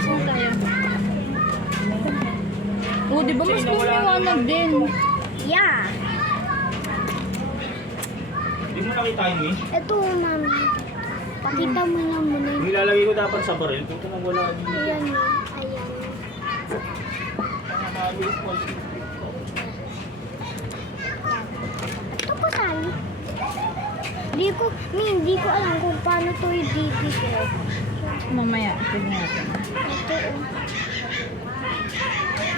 Saan tayo? Oh, di ba mas lumiwanag din? Yeah. Hindi mo nakita yun eh. Ito, mami. Pakita mo lang muna yun. Nilalagay ko dapat sa baril. Kung ito nang wala. Ayan yun. Ayan. Ito ko sali. Hindi ko alam kung paano to i-detail. Mamaya, tignan natin. Ito,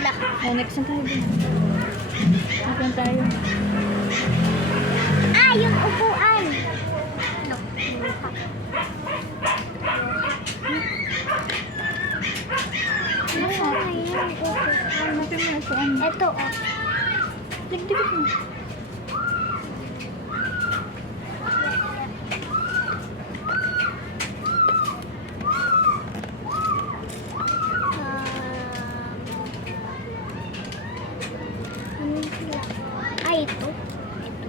Lah. Oh, next na tayo din. Next na tayo. Ah, yung upuan. No. Nasaan na yung upuan? Hanapin mo na saan. Ito, oh. Dikdikit mo. Ano sila? Ah, ito. Ito.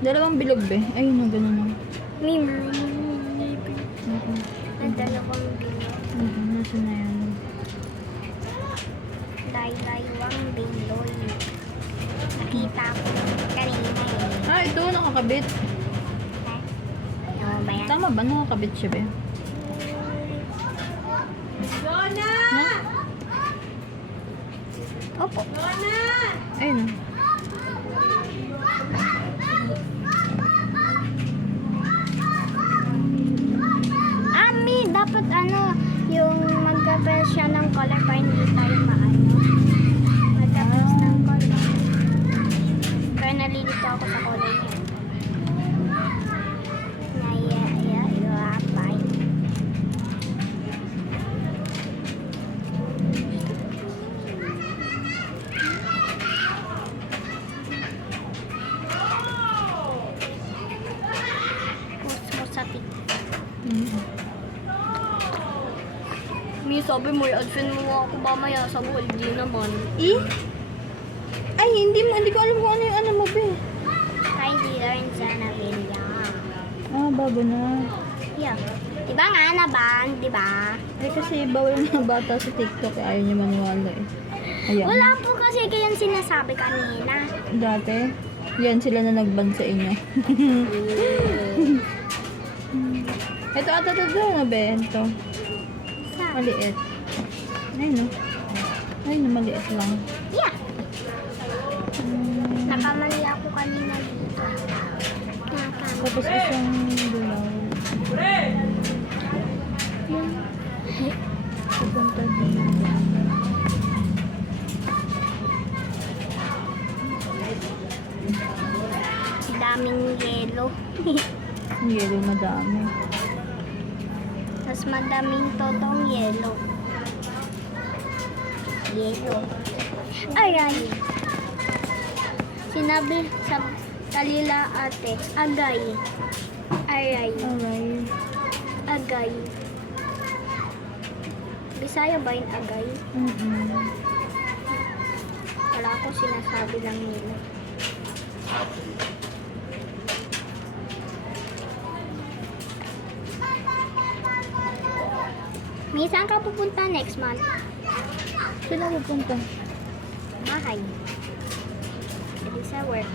Dalawang bilog be. Ayun na, ganun na. Ang dalawang bilog. Nasa na yan. Daywang biloy. Nakita ko kanina eh. Ah, ito, nakakabit. Ano ba yan? Tama ba? Nakakabit siya be? Lona! Opo. Ayun. Ami, dapat ano, yung magka-press siya ng color para hindi tayo maano. Magka-press ng color. Kaya nalilito ako sa color niya. Naya-yapay. Post mo sa TikTok. Mi, sabi mo, i-advent mo ako mamaya sa buhay. Hindi naman. Ay, hindi ko alam kung ano yung ano mo be. Kylie Lorenza Navilla. Ah, bago na. Yeah. Diba nga naban? Diba? Eh, kasi bawal na bata sa TikTok eh. Ayaw niya maniwala eh. Ayan. Wala po kasi kayang sinasabi kanina. Dati, yan sila na nag-ban sa inyo. Ito ata ito na be. Ito. Maliit. Ayun no. Ayun no, maliit lang. Yeah. Nakamali ako kanina dito. Tapos isang dulaw. Pupunta dito. Daming yelo. Ang yelo madami. Mas madaming totong yelo. Yelo. Aray. Sinabi sa kalila ate, agay. Aray. Alright. Agay. Bisaya ba yung agay? Wala akong sinasabi lang nila. May saan ka pupunta next month? Sila pupunta. Bahay. Pwede sa work.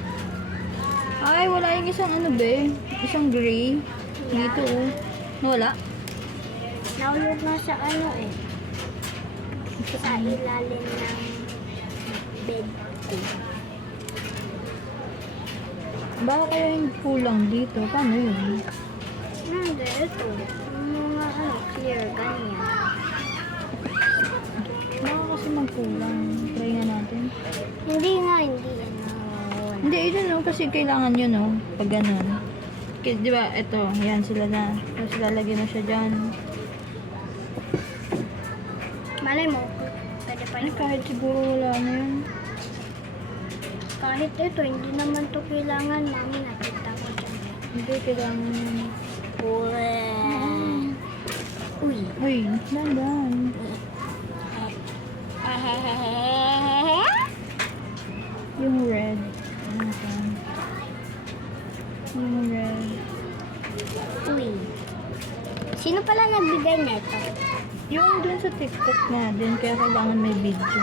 Ay, wala yung isang ano be. Isang gray. Dito oh. Wala. Nahulog na sa ano eh. Sa ilalim ng bed ko. Baka kaya yung kulang dito. Paano yun? Hindi, ito. Yung mga ano, clear, ganyan. Baka kasi magkulang. Try nga natin. Hindi nga, hindi yan. Hindi, yun no. Kasi kailangan yun no. Pag ganun. Kasi di ba, ito. Yan sila na. Tapos lalagyan na siya dyan. Malay mo, pwede pa Ay, kahit siguro wala na yun. Kahit ito, hindi naman to kailangan. Mami, nakita ko dyan. Hindi, kailangan yun. Uy. Uy, dandan. Yung red. Ano ka? Yung red. Uy. Sino pala nagbigay nito? Yung dun sa TikTok na din, kaya kailangan may video.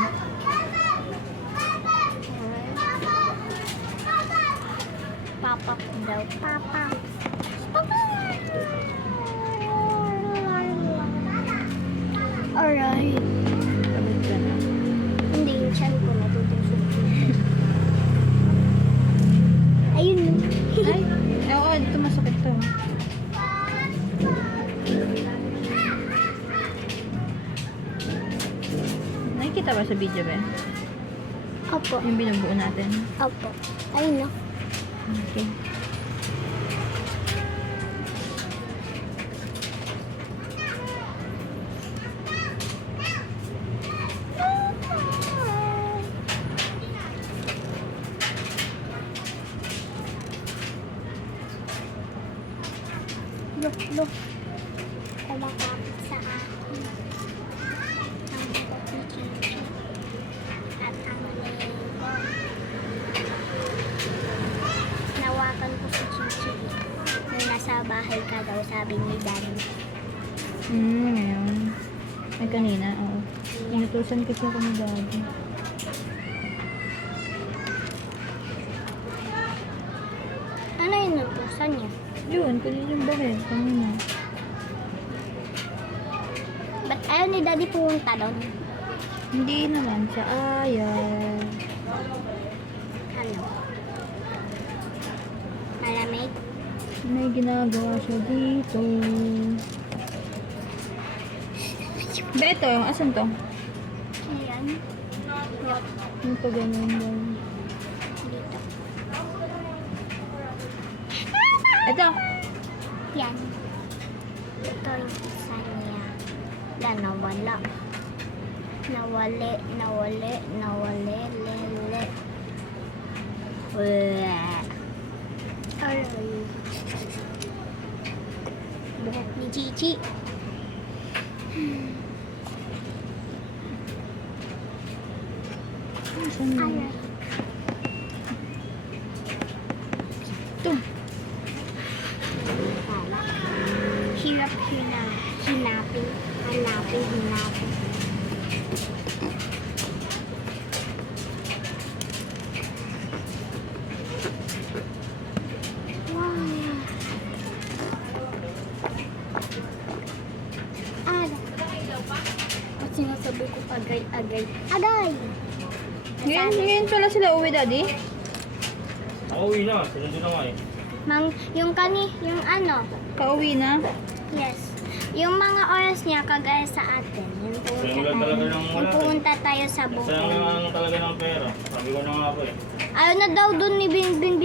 Papa ko daw. Papa. Alright. Sabit ka na. Hindi, yung chan ko natutusok. Ayun. Ay, oo, dito masakit to. Nakikita ba sa video ba? Opo. Yung binubuo natin. Opo. Ayun no. Okay. Look. Kumakapit sa akin. Ang butot ni Chichi. At ang lego. Nawakan ko si Chichi. Nung nasa bahay ka daw, sabi ni Daddy. Ngayon. Ay, kanina, oo. Inutusan kasi ako ni Daddy. Ano yung nutusan niya? Yun, kanina yung bahid. Kanina. Ba't ayaw ni Daddy pumunta doon? Hindi naman siya ayaw. Ano? Malamig? May ginagawa siya dito. Ba ito, asan to? Ayan. Yung pa ganyan daw. Dito. Ito! Yan. Ito yung isa niya. Yan, nawala. Nawali. Lele. Aray. Buhok ni Chichi. Asan na? Aray. Ito. Hirap hinapin. Hanapin. Wow. At sinasabi ko agay. Ngayon pala sila uwi, Daddy? Nakauwi na. Sinundo na nga eh. Yung ano, Pauwi na? yes. Yung mga oras niya kagaya sa atin. Yung Simulan talaga ng wala. pumunta tayo sa Sayang bukid. lang talaga ng pera. Sabi ko na nga po eh. Ayaw na daw doon ni Bingbing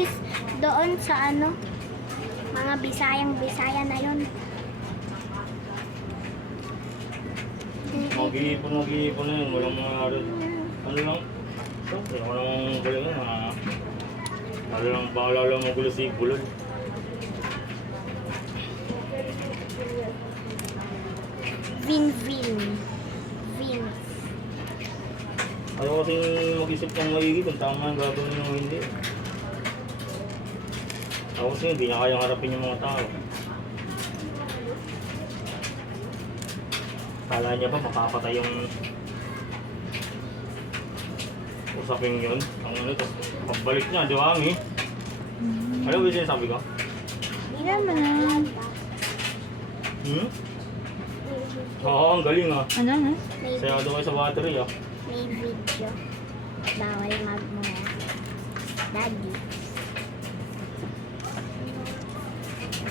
doon sa ano, mga Bisaya na yun. Mag-iipon na yun. Walang mga ano lang. Siyempre, walang gulo yun. Lalo lang baka lang magulo si Bulol. Vince. Ayaw kasi mag-isip ng maigi kung tama ang gagawin nyo o hindi. Ako kasi hindi niya kayang harapin yung mga tao. Kala niya ba makapatay yung usapin yun? Ang ano, tapos pagbalik niya, di ba, Ami? Alam mo yung sinasabi ko? Yaman. Hmm? Oo, ang galing ah. Ano, ha? Sayado kayo sa battery ah. May video. Bawal magmura. Daddy.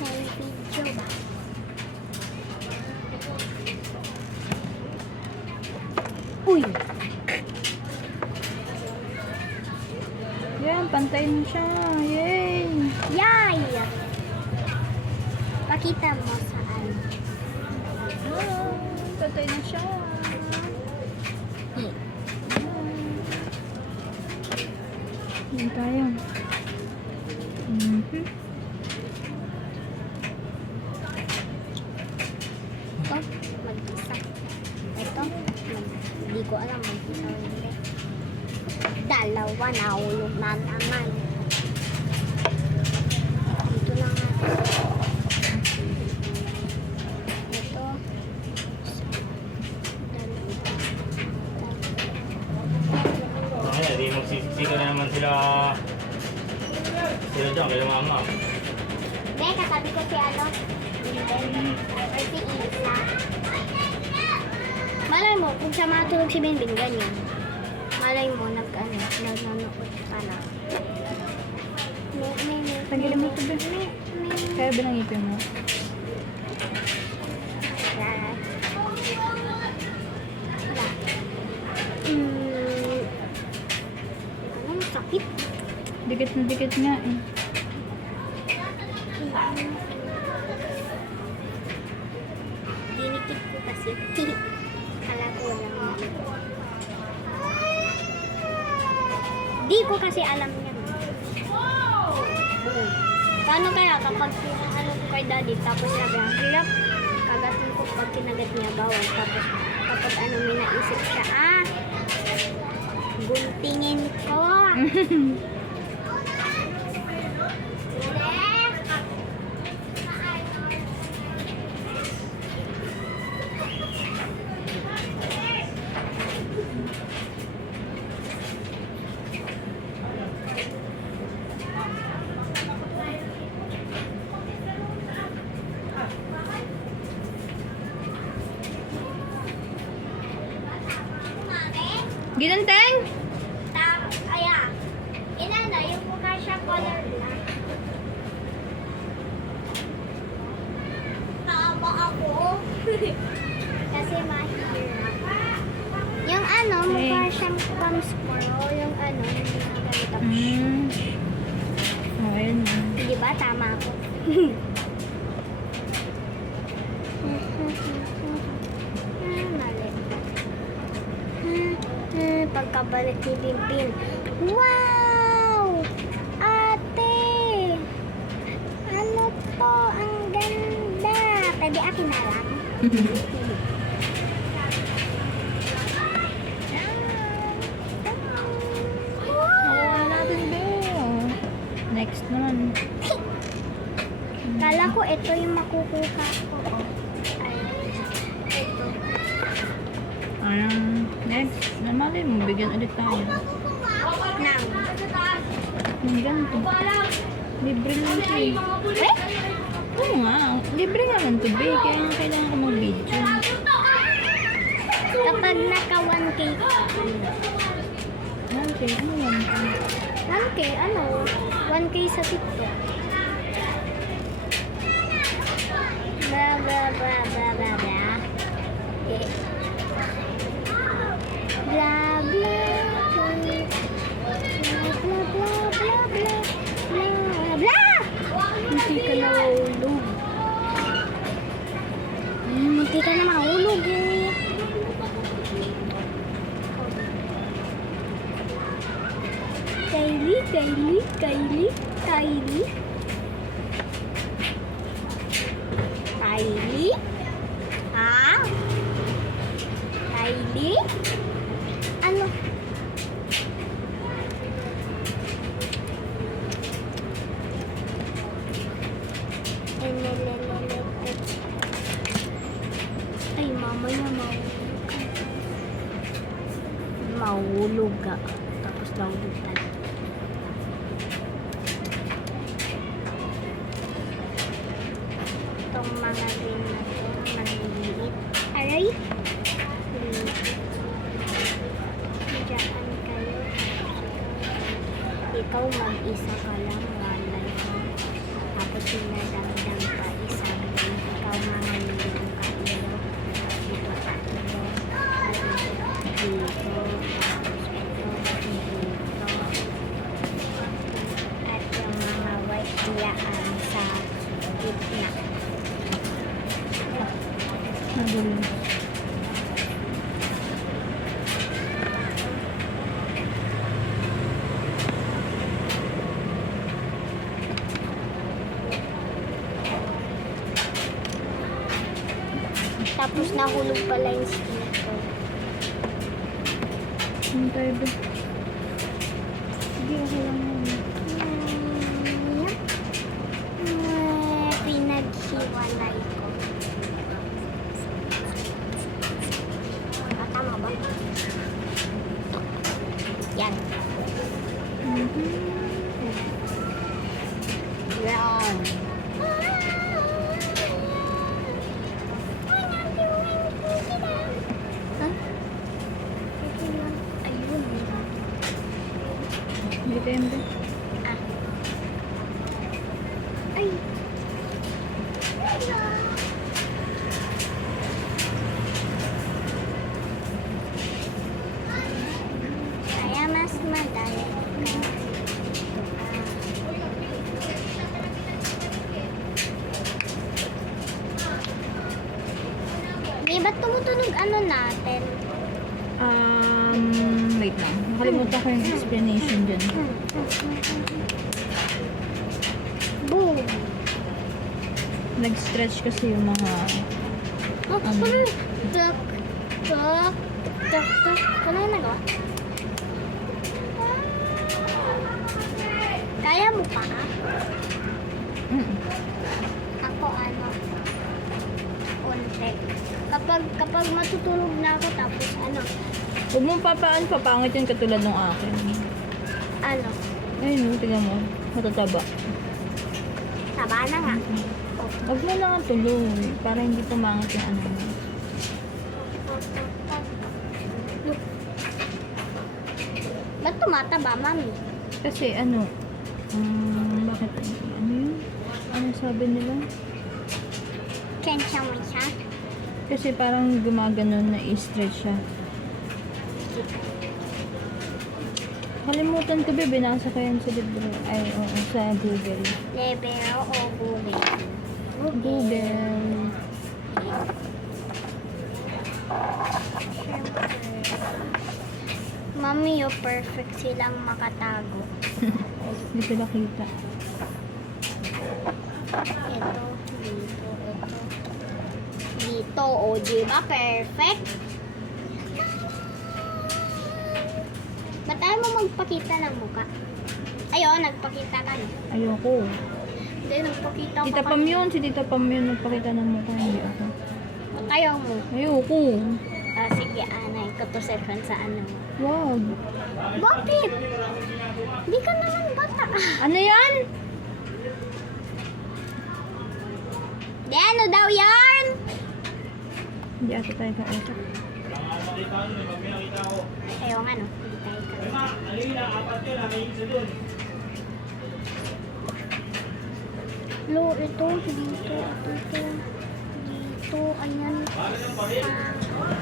May video ba? Uy! Yan, pantay mo siya. Yay! Yay! Pakita mo saan. Pantay na siya. Yan tayo. Ito, mag-isa. Ito, hindi ko alam mag-isa o hindi. Dalawa, nahulog na naman. Dito na nga. na naman sila dyan, kaya mama. Hindi, katabi ko si ano. Or si Isa. Malay mo, kung siya matulog si Binbin, ganyan. Malay mo, nanonood ka na. Tanggalin mo ito, Ben. Kaya ba nang ipin mo? Ang sakit. Dikit na dikit nga eh. Dinikit ko kasi. Kala ko lang. Di ko kasi alam yan. Paano kaya kapag ano ko kay daddy, tapos sabi ang hirap, kagatin ko pag kinagat niya bawal. Tapos kapag ano may naisip siya, guntingin ko. Ginanteng! Aya, inanda yung mukha siya color black. Tama ako. Kasi mahirap. Yung ano, mukha siyang pang squirrel. Yung ano, yung ganito. Oh, ayun na. Di ba? Tama ako. Mali. Pagkabalik ni Pimpin. Wow! Ate! Ano to? Ang ganda! Pwede akin na lang. Oh, natin ba? Next naman. Kala ko ito yung makukuha ko. Ay, ito. Next. Namali mo, bigyan ulit tayo. Nang. Ang ganito. Libre lang ito eh. Eh? Oo nga. Libre nga lang ito, babe. Kaya nga kailangan ko mag-video. Kapag naka 1K ka. Okay, ano yan? 1K, ano? 1K sa TikTok. Bla bla bla bla bla bla. Eh. Bla bla bla bla bla bla bla bla bla. Munti ka na mahulog. Munti ka na mahulog eh. Kylie, Kylie, Kylie, Kylie. Kylie? Ha? Kylie? Ano? Ay, mamaya mahulog ka. Tapos naulitan. Itong mga din na to, maliliit. Aray! Diyan kayo. Ikaw mag-isa ka lang, walay mo. Tapos sinadamdam pa isang din. Ikaw mga nilong kayo. Dito ka ito. Dito. Tapos ito. Dito. At yung mga white niyaan sa gitna. Nagulo. Tapos nahulog pala yung skin ko. Ano tayo ba? Sige, okay lang yan. Pinaghiwalay ko. Tama ba? Yan. Tembe. Ah. Ay. Kaya mas madali ka. Di ba tumutunog ano natin? Wait lang. Nakalimutan ko yung explanation dyan. Boom! Nag-stretch kasi yung mga... Oh, Ano? tuk, tuk, tuk, tuk. Ano yung nagawa? Kaya mo pa ka? Mm. Ako ano? Unti. Kapag matutulog na ako tapos ano? Huwag mong papangit yun katulad ng akin. Ano? Ayun, tingnan mo. Matataba. Taba na nga. Huwag mo lang ang tuloy para hindi pumangit yung ano mo. Ba't tumataba, mami? Kasi ano, bakit, ano yun? Ano sabi nila? Kensya mo siya? Kasi parang gumaganon na i-stretch siya. Kalimutan ko ba, binasa ko yan sa libro. Ay, oo, sa Google. Libero o Google? Google. Mami, you perfect silang makatago. Hindi sila kita. Ito, dito, ito. Dito, o diba? Perfect. Ba't ayaw mo magpakita ng muka? Ayun, nagpakita ka na. Ayoko. Hindi, nagpakita Tita ka Pam yun. Si Tita Pam yun. Nagpakita ng mukha. Hindi ako. Ba't ayaw mo? Ayoko. Ah, sige, anay. Kapusekan sa ano mo. Wag. Bakit? Di ka naman bata. Ano yan? Di ano daw yan? Hindi ata tayo kausap. Ayaw nga, no? Hindi tayo ka. Lo, ito, dito, dito, ayan.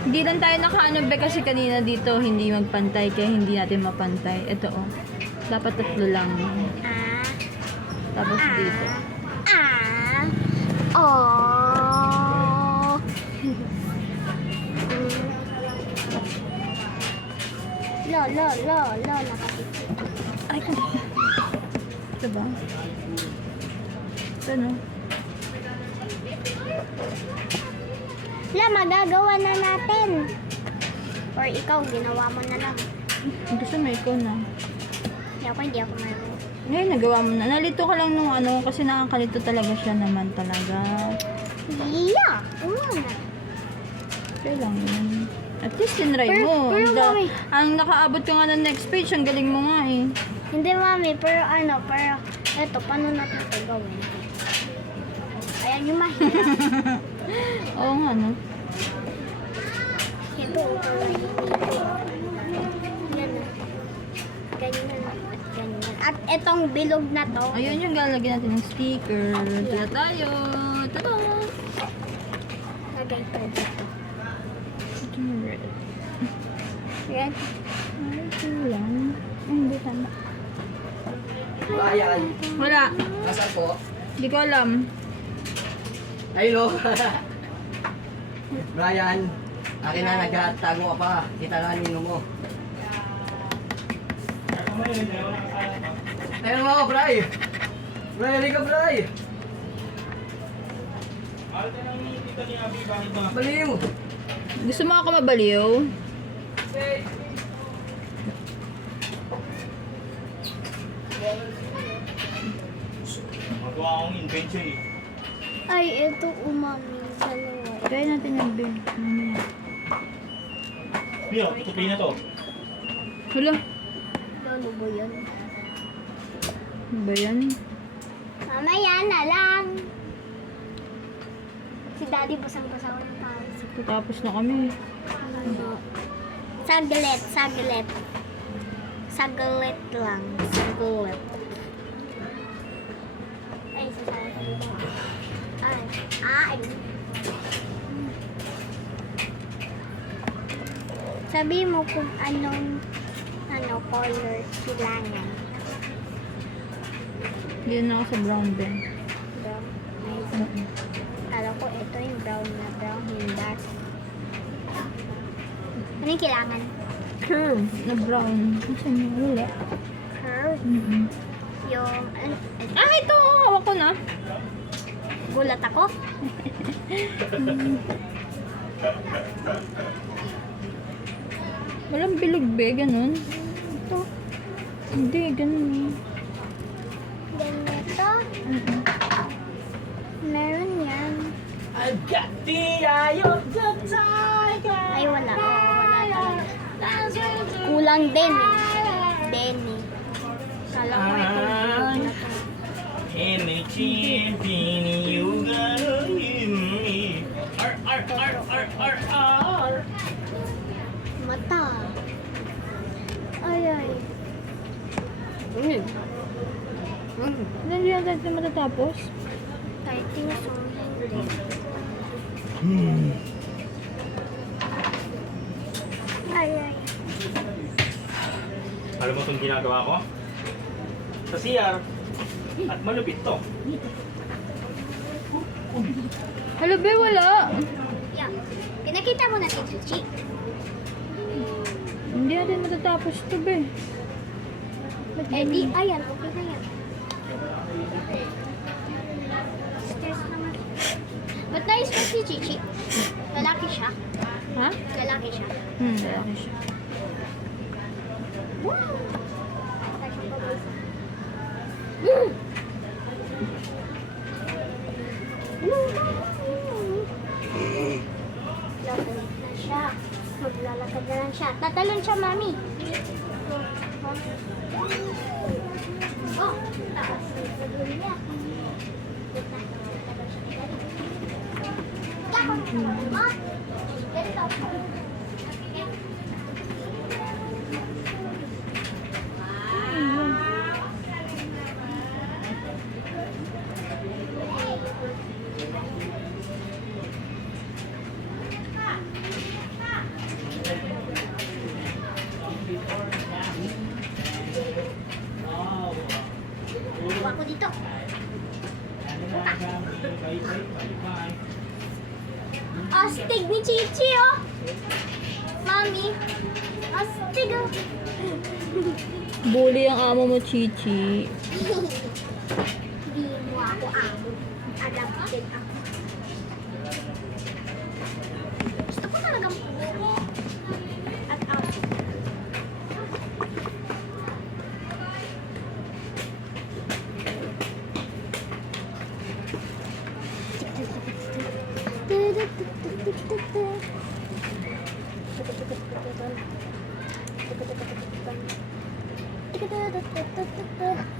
Hindi lang tayo nakaano ba kasi kanina dito hindi magpantay kaya hindi natin mapantay. Ito oh. Dapat tatlo lang. Ah, Tapos dito. oh. Lo, nakapit. Ay, ito ba? Ito no? La, magagawa na natin. Or ikaw, ginawa mo na lang. Gusto mo ikaw na. Hindi ako marunong. Ngayon, nagawa mo na. Nalito ka lang nung ano kasi nakakalito talaga siya naman talaga. Yeah, na. Okay lang yun. At least tinry mo. Pero, mami. Ang nakaabot ka nga ng next page, ang galing mo nga eh. Hindi, mami, pero eto, paano natin ito gawin? Ayan yung mahirap. Oo nga no. Ito, yan na. Ganyan at ganyan. At etong bilog na to, Ayun yung lalagyan natin ng sticker. Tala tayo. Tada! lagay ko dito. Ito yung red. Yan. Ay, ito lang. Ay, hindi tama. Brian, Wala. nasaan po? Hindi ko alam. Hello. Brian, akin na nagtago ka pa. Kita na nino mo. Ayun mo ako, Bray. Bray, halika, Bray. Baliw. Gusto mo ako mabaliw? Magawa akong invention eh. Ay, ito umami. Dalawa. Kaya natin yung big. Mamaya. Mio, tutupi na to. Hala. Ano ba yan? Ano ba yan? Mamaya na lang. Si Daddy basang-basaw ng pawis. Tatapos na kami. Saglit, saglit. Saglit lang. Saglit. Ay, sasama ko dito. Ay. Sabi mo kung anong color kailangan. Hindi na ako sa brown din. Brown. Ay, kala ko ito yung brown na brown. Hindi. Ano yung kailangan? Curve na brown. Kasi may wala. Curve. Yung, Ah, ito! Hawak ko na. gulat ako. Walang bilog be, ganun. Ito. Hindi, ganun. Ganito. Meron yan. I've got the eye of the tiger. Ay, wala. Wala talaga. Kulang din eh. Denny. Kala ko ito. And the champion, you gotta give me. Ar. Mata. Ay. Hindi yan tayo matatapos. 30 so Ay. Alam mo itong ginagawa ko? Sa CR. At malupit to. Hello be, wala. Yeah. Pinakita mo na si Chichi. Hindi natin matatapos to be. Eh di, ayan. Okay na yan. Stress naman. Ba't nais mo si Chichi? Lalaki siya. Ha? Lalaki siya. Lalaki siya. Lalakad na siya. Maglalakad na lang siya. Tatalon siya, mami. Oh, taas ng tagal niya. Ako dito. Astig ni Chichi, oh. Mami. Astig, oh. Bully ang amo mo, Chichi. Di mo ako amo. Adapted ako. Gusto ko talagang puso. At aso.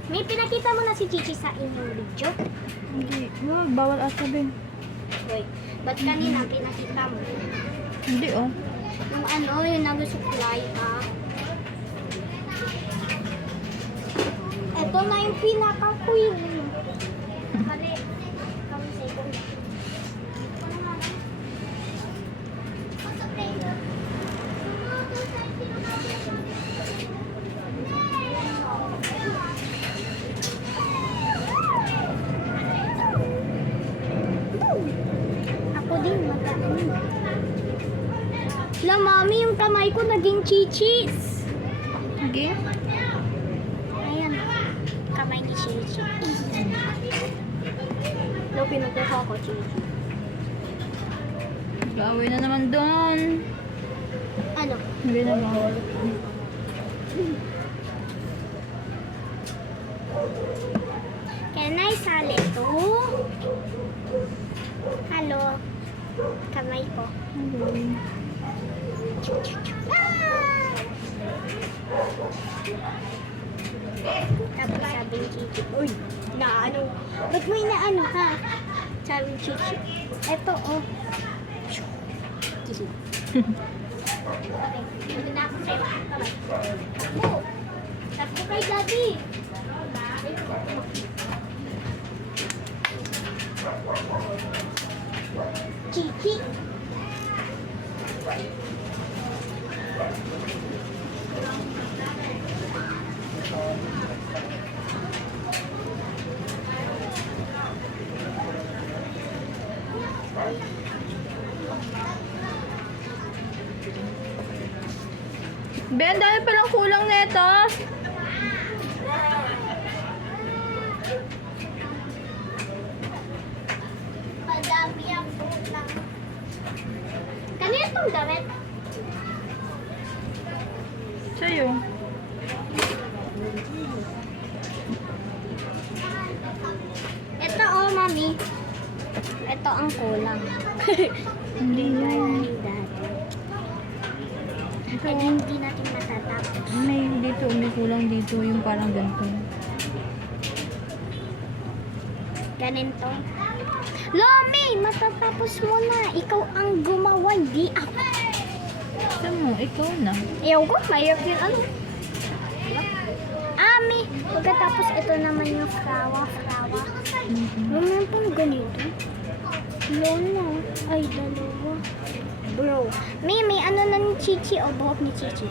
May pinakita mo na si Chichi sa inyong video? Hindi. Wag, bawal ata be. Wait, ba't kanina pinakita mo? Hindi oh. Yung ano, yung nag-supply ha? Ito na yung pinaka-queen. Mali. Kami second. Ako din, mag-ano. La, mami, yung kamay ko naging chichis. Sige. Ayan. Kamay ni Chichi. Lo, pinagkuha ko, Chichi. Gawin na naman doon. Ano? Hindi na bawal. Can I sali to? Hello. Kamay ko. Tapos sabi ni Chichi, uy, naano? Ba't mo inaano ha? Sabi ni Chichi, eto oh. Okay, hindi na ako sa'yo. Kamay. Takbo. Takbo kay Daddy. Chichi. Ben, ang dami palang kulang nito. Madami ang pulang. Kanina itong damit. Sa'yo. Ito oh, mami. Ito ang kulang. Hindi yan. Ay, hindi natin matatapos. May dito, may kulang dito. Yung parang ganito. Ganito. Lomi, matatapos mo na. Ikaw ang gumawa, hindi ako. Saan mo? Ikaw na. Ayaw ko, mayroon yung ano. Ami, pagkatapos ito naman yung frawa. Ano pong ganito? Lola, ay dalawa. Bro, may ano na ni Chichi o buhok ni Chichi?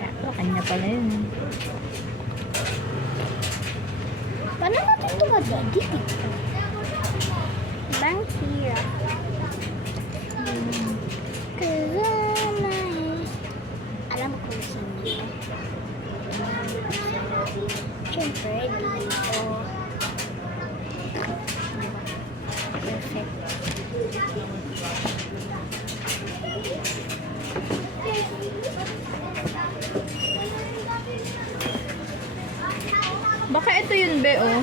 Ito, kanya pala yun. Paano natin ito madadi? Bang hirap. Alam ko kung sino yun. Siyempre, dito. Perfect. Baka ito yun, Be, oh.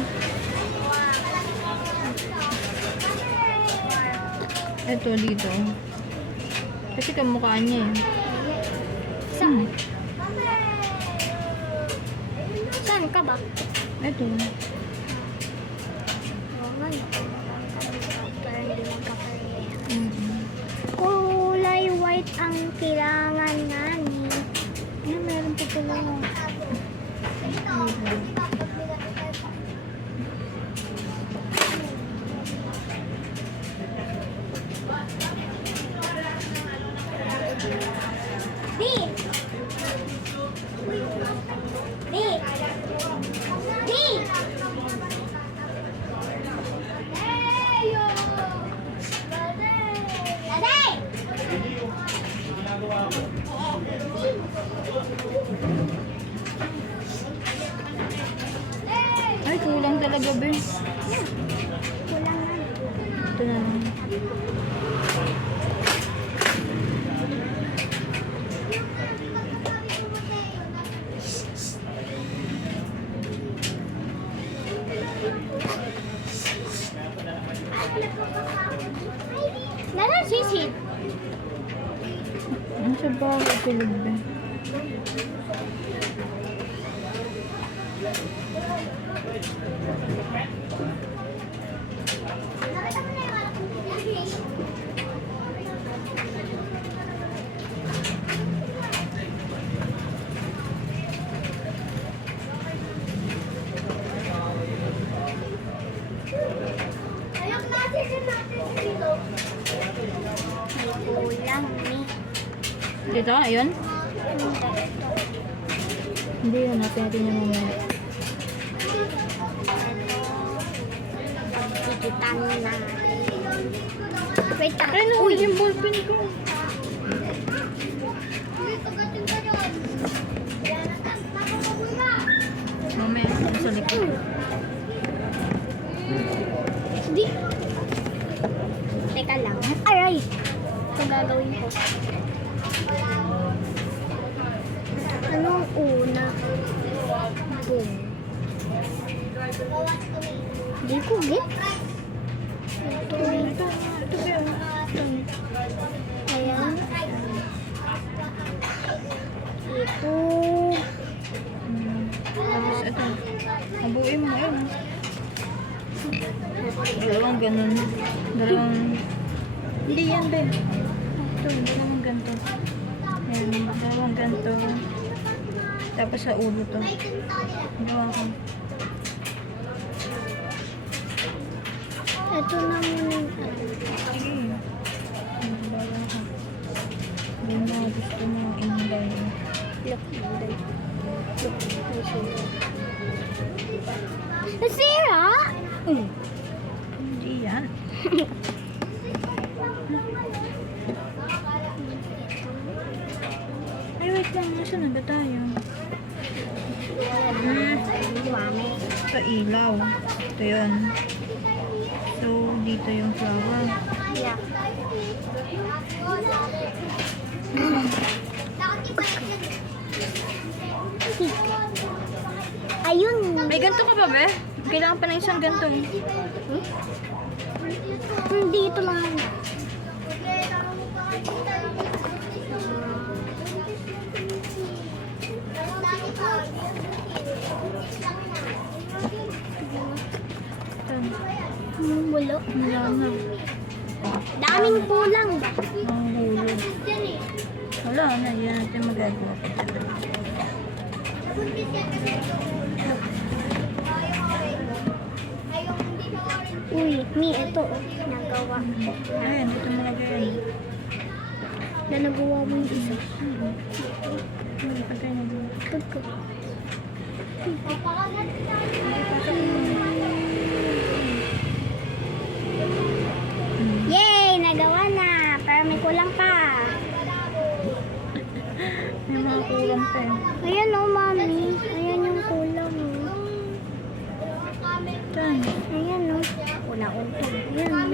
Ito, dito. Kasi kamukha niya, eh. Saan? Saan ka ba? Ito. Oo nga, pero hindi magkakareha. Mm-hmm. Kulay white ang kailangan namin. Ano, meron pa pala. Di! Di! Di! Ay, kulang talaga, Be. Kulang na. Ito na lang. Nara sisid. Ano sa bahay tulog, Be? Kulang ni. Dito, ayun? Hindi, hanapin natin yung mamaya. Pagkikitan na. Wait lang. Ay, nahuli yung ballpen ko. Mamaya, sa likod. Di. Teka lang. Aray! Ito gagawin ko. Anong una? Boom. Di ko get. Ito. Ayan. Ito. Tapos ito. Habuin mo, ayun. Dalawang ganun. Dalawang... Hindi yan, Be. Ito, dalawang ganito. Ayan, dalawang ganito. Tapos sa ulo to. Gawa ko. Ito na muna yung Sige. Gawa ko. Ganda. Gusto mo yung inday. Nasira? Hindi yan. Ay, wait lang. Nasaan na ba tayo? Sa ilaw. Ito yun. So, dito yung flower. Yeah. Ayun. May ganito ka ba, be? Kailangan pa ng isang ganito. Dito lang. Wala. Wala na. Daming kulang ba? Ang hulog. Wala na. Yan natin magagawa. Uy, ito oh. Nagawa ko. Ayan, dito mo lagay. Na nagawa mo yung isa. Pagkaya na dito. Pagka. Yay! Nagawa na! Pero may kulang pa. May mga kulang pa eh. Ayan oh, mami. Ayan yung kulang oh. Saan? Ayan oh. Una-untog. Ayan oh.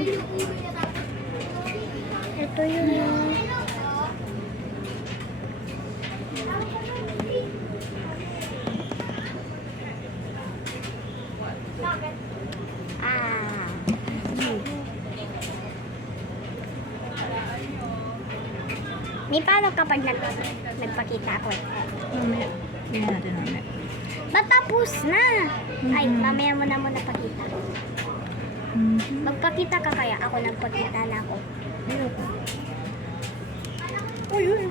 Ito yun oh. Ah. Ni paano kapag nagpakita ako eh? Mamaya. Tingnan natin mamaya. Ba't tapos na? Ay, mamaya mo na muna pakita. Magpakita ka kaya? Ako nagpakita na ako. Ayoko. Oh, yun.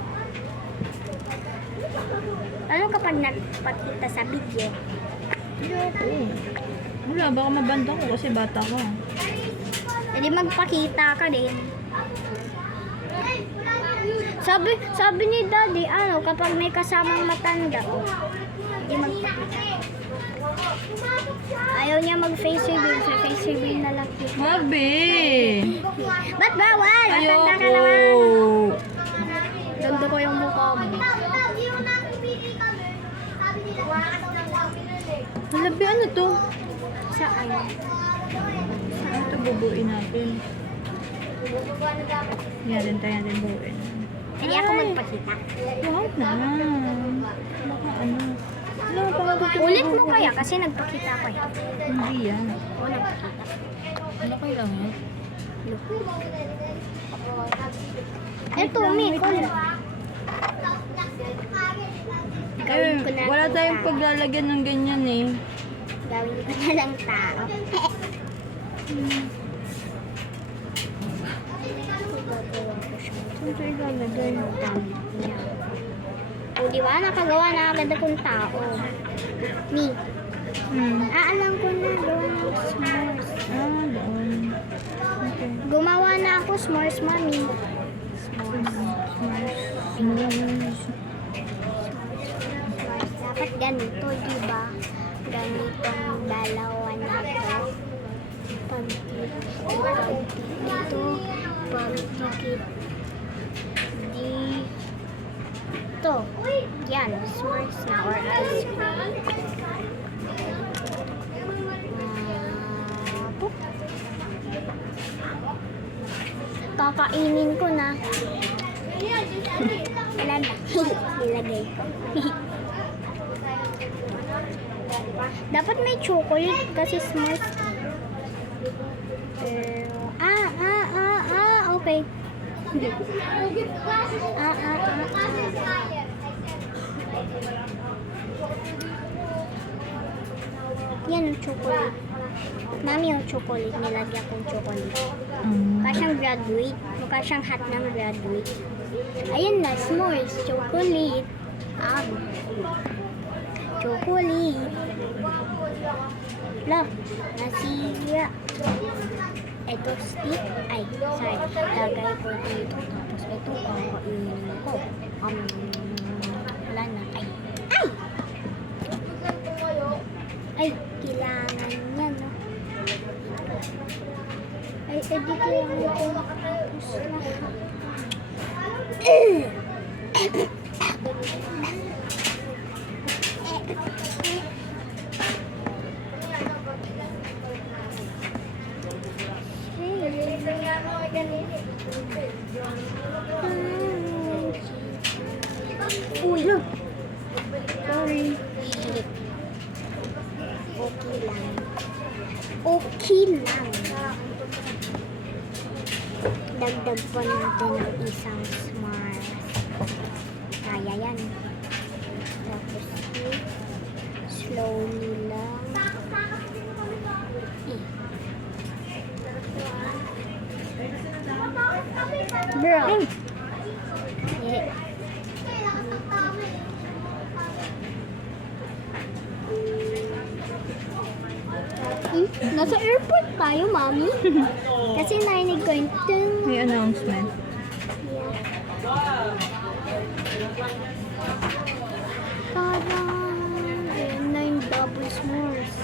Ano kapag nagpakita sa video? Ayoko. Wala, baka mabanda ko kasi bata ko. Hindi magpakita ka din. Sabi ni Daddy, ano, kapag may kasamang matanda, hindi magpakita. Ayaw niya mag-face reveal. Face reveal na lang yun. Mabe! Ba't bawal? Matanda ka naman. Ayoko! Ganda ko yung mukha mo. Malabi, ano to? Saan? Ito, bubuin natin. Yan, tayo natin buuin. Hindi ako magpakita. Wag na. Baka ano. Wala, baka gusto Ulit mo kaya kasi nagpakita ko eh. Hindi yan. Oo, nagpakita. Ano kayo lang yan? Ito, may kulang. Gawin ko na Wala lang tayong tao. paglalagyan ng ganyan eh. Gawin ko na lang tao. Saan ito ilalagay? O, di ba? Nakagawa na agad akong tao. Me. Alam ko na, gawa na ako s'mores. Ah, doon. Okay. Gumawa na ako s'mores, mami. Dapat ganito, di ba? Ganitong dalawa na to. Pagdikit dito, pagdikit dito. Yan, s'mores na or ice cream. Kakainin ko na. Wala na. Nilagay ko. Dapat may chocolate kasi s'mores. Okay. Yan yung chocolate. Mami yung chocolate. Nilagyan kong chocolate. Mukha siyang graduate. Mukha siyang hat ng graduate. Ayun na, s'mores, chocolate. Chocolate. La, nasira. Ito stick. Ay, sorry. Lagay ko dito. Tapos ito, kakainin ko. Wala na. Ay! Ay! Ay, kailangan yan, no? Ay, edi kailangan ko makatapos lahat. Uy, no. Sorry. Okay lang. Okay lang. Dagdag pa natin ng isang smart. Kaya yan. Tapos, slowly lang. Bro. Eh. Nasa airport tayo, mami. Kasi narinig ko yung ting. May announcement. Tadaan! Ayan na yung double s'mores.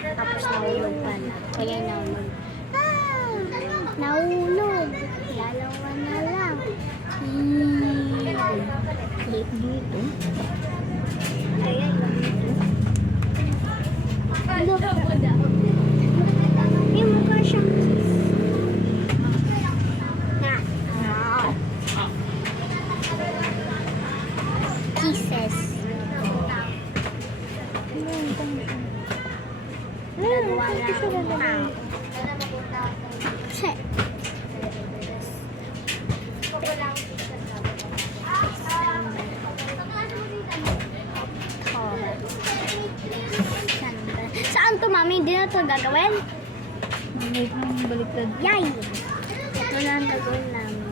Tapos nahulog pala. Kaya nahulog. Nahulog. Dalawa na lang. Clip dito. Ayan lang dito. Yung mukha siyang kiss. Na. Kisses. Dalawa lang. Check. Saan to, mami? Hindi na to gagawin? Wait lang, baliktad. Yay! Ito na ang gagawin namin.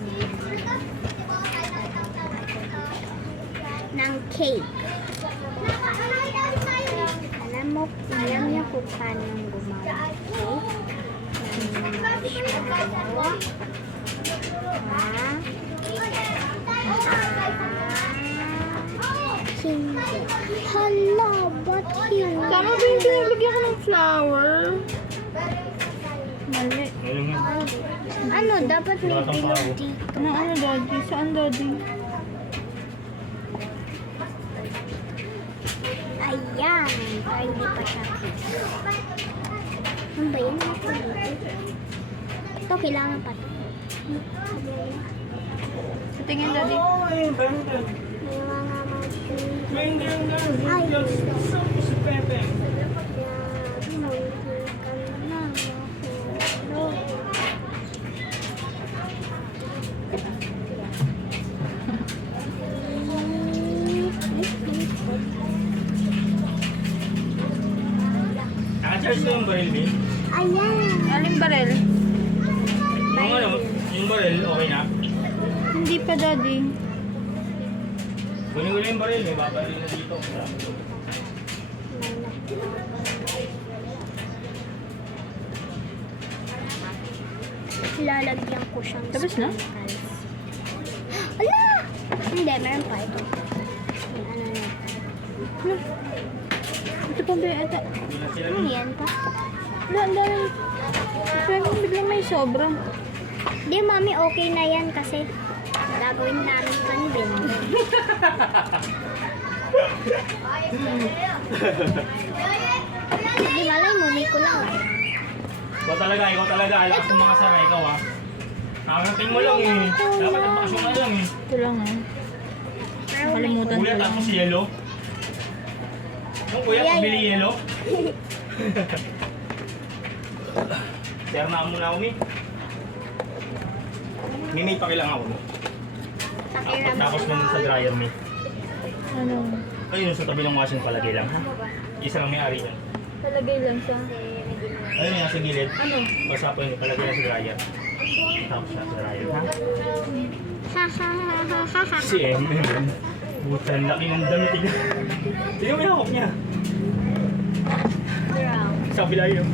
Ng cake. Alam niyo kung paano gumawa ng cake? Ng marshmallow. Hindi. Hala, ba't hindi? Tama ba yung pinagligyan ko ng flower? Mali. Ayun nga. Ano, dapat may Wala kang bilog pao. dito. Ano, daddy? Saan, daddy? Ayan, pero hindi pa siya kiss. Ano ba yun? Ito, kailangan pa. Sa tingin, daddy. Oh, ayun, Brandon. May mga machine. Brandon, Ay, gusto. Si Pepe. Naka-charge na yung baril, Bin? Ayan. Aling barel? Yung ano, yung baril, okay na? Hindi pa, daddy. Kunin ko na yung baril, may babaril na dito. Lalagyan ko siyang Tapos na? sprinkles. Ala! Hindi, meron pa ito. Yung ano na. Ito pa ba? Ito. Ano yan pa? Wala, ang dami. Pero biglang may sobra. Di, mami, okay na yan kasi gagawin namin panbin. Di, malay mo, may kulang. Ikaw talaga. Alakas ng mga sara, ikaw ah. Nakakating mo lang eh. Dapat ang bakasyon ka lang eh. Ito lang ah. Pero may Nakalimutan Kuya, ko lang. tapos yelo. Yung kuya, Kuya, pabili yun. yelo. Serna mo na ako, Mi. May pakilang ako. pakiram. Tapos nung sa dryer, Mi. Ano? Ayun, sa tabi ng washing palagay lang, ha? Isa lang may-ari yan. Talagay lang siya. Ayun yan, sa gilid. Ano? Basta po yun, palagay lang sa dryer. Tapos na sa dryer, ha? Ha ha ha ha ha ha. Si Emma yun. Butan, laki ng damit. Tignan mo yung hawak niya. Sa kabila yun.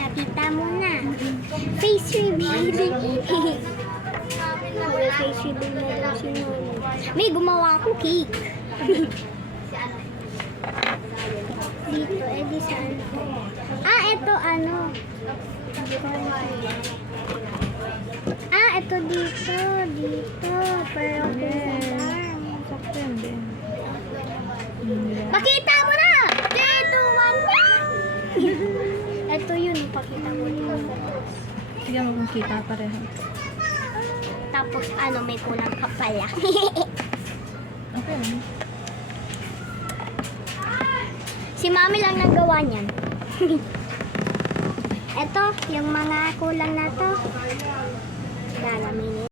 Nakita mo na. Face reveal. May face reveal na daw si Mami. May gumawa ako cake. Dito, di saan? Ito ano. Ito dito. Dito. Pero Sakto yun, Ben. pakita mo na! 3, 2, 1. Ito yun, pakita mo yun. Sige mo kung kita pareho. Tapos ano, may kulang pa pala. Okay lang. Si Mami lang nagawa niyan. Ito, yung mga kulang na to. Dalamin